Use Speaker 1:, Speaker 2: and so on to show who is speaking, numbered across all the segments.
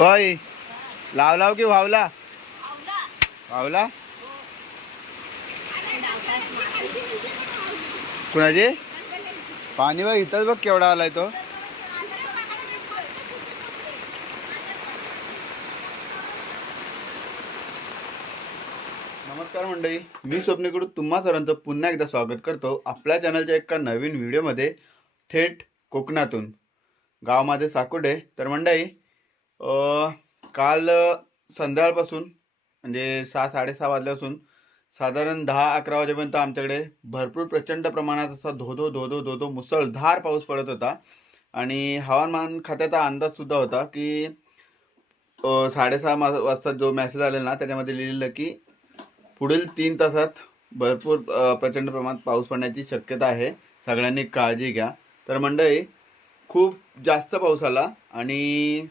Speaker 1: ओय लाव लाव की वावला? वावला. कुणाची? पाणी बघ इथंच बघ केवढा आलाय तो. नमस्कार मंडळी मी स्वप्नीकडून तुम्हा सर्वांचं पुन्हा एकदा स्वागत करतो आपल्या चॅनलच्या एका नवीन व्हिडिओमध्ये थेट कोकणातून. गावामध्ये साकुडे. तर मंडळी काल संध्याकाळपासून म्हणजे सहा साडेसहा वाजल्यापासून साधारण दहा अकरा वाजेपर्यंत आमच्याकडे भरपूर प्रचंड प्रमाणात असा धोधो धोधो धोधो मुसळधार पाऊस पडत होता. आणि हवामान खात्याचा अंदाजसुद्धा होता की साडेसहा वाजता जो मॅसेज आलेला ना त्याच्यामध्ये लिहिलेलं की पुढील तीन तासात भरपूर प्रचंड प्रमाणात पाऊस पडण्याची शक्यता आहे. सगळ्यांनी काळजी घ्या. तर मंडळी खूप जास्त पाऊस आला आणि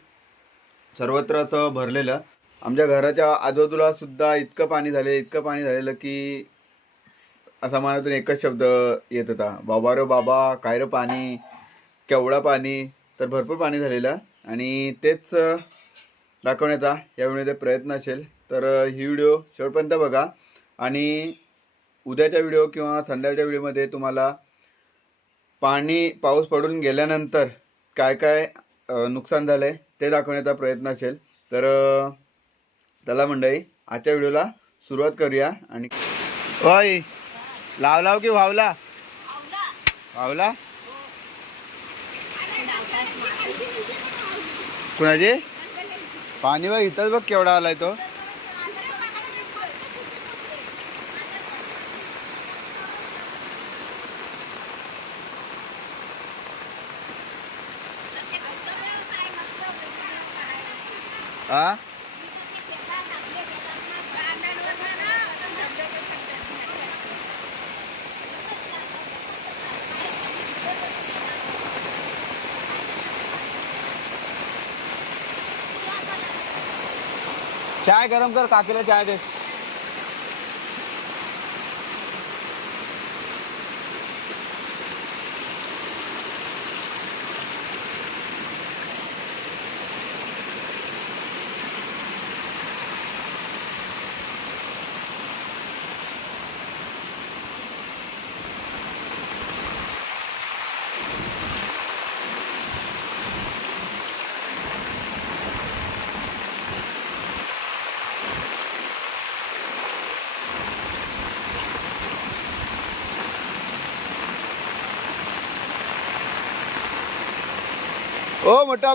Speaker 1: सर्वत्र असं भरलेलं. आमच्या घराच्या आजूबाजूला सुद्धा इतकं पाणी झालेलं इतकं पाणी झालेलं की असा मनातून एकच शब्द येत होता. बाबा रे बाबा काय रे पाणी? केवढा पाणी? तर भरपूर पाणी झालेलं आणि तेच दाखवण्याचा या व्हिडिओचा प्रयत्न असेल. तर ही व्हिडिओ शेवटपर्यंत बघा आणि उद्याच्या व्हिडिओ किंवा संध्याकाळच्या व्हिडिओमध्ये तुम्हाला पाणी पाऊस पडून गेल्यानंतर काय काय नुकसान झालं आहे ते दाखवण्याचा प्रयत्न असेल तर त्याला मंडळी आजच्या व्हिडिओला सुरुवात करूया आणि ओय लाव लाव की वावला. व्हावला कुणाची? पाणी बघ इथंच बघ केवढा आलाय तो. आ? चाय गरम कर काकीला चाय दे. ओ मोठा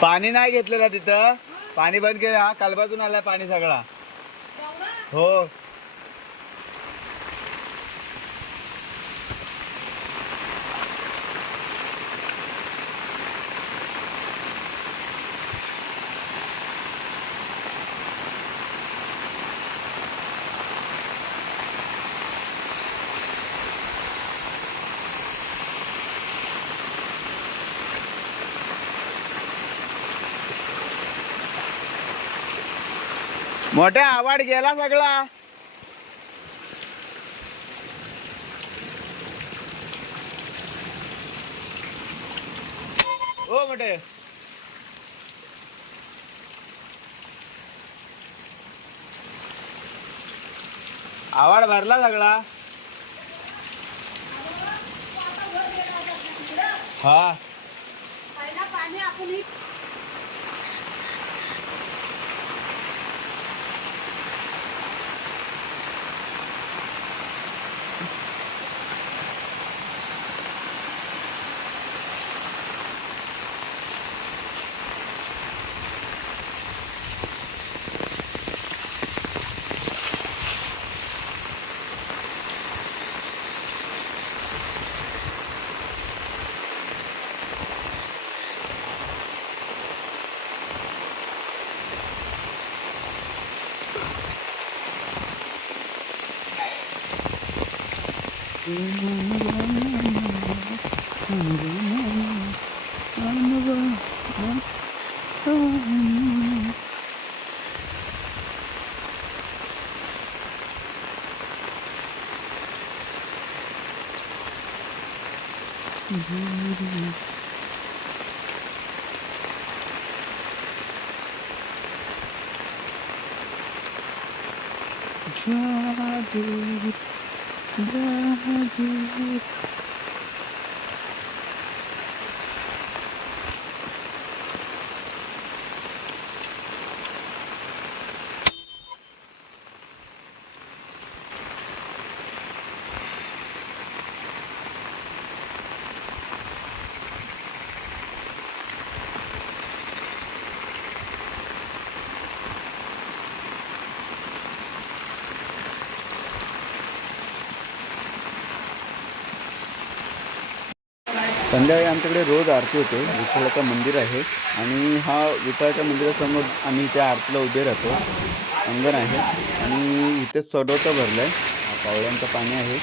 Speaker 1: पाणी नाही घेतलेलं तिथं. पाणी बंद केलं. हा कालबाजून आलाय पाणी सगळा. हो. मोठ्या आवाड गेला सगळा. हो मोठे. आवाड भरला सगळा. हा. Try to Благодій. संध्याकाळी आमच्याकडे रोज आरती होते. विठ्ठलाचं मंदिर आहे. आणि हा विठ्ठलाच्या मंदिरासमोर आम्ही त्या आरतीला उभे राहतो. अंगण आहे. आणि इथे सडोतं भरलं आहे पावळ्यांचं पाणी आहे.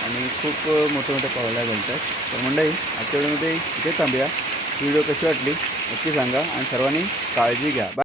Speaker 1: आणि खूप मोठ्या मोठ्या पावल्या घालतात तर मंडळी आजच्या वेळेमध्ये इथे थांबूया. व्हिडिओ कशी वाटली नक्की सांगा. आणि सर्वांनी काळजी घ्या.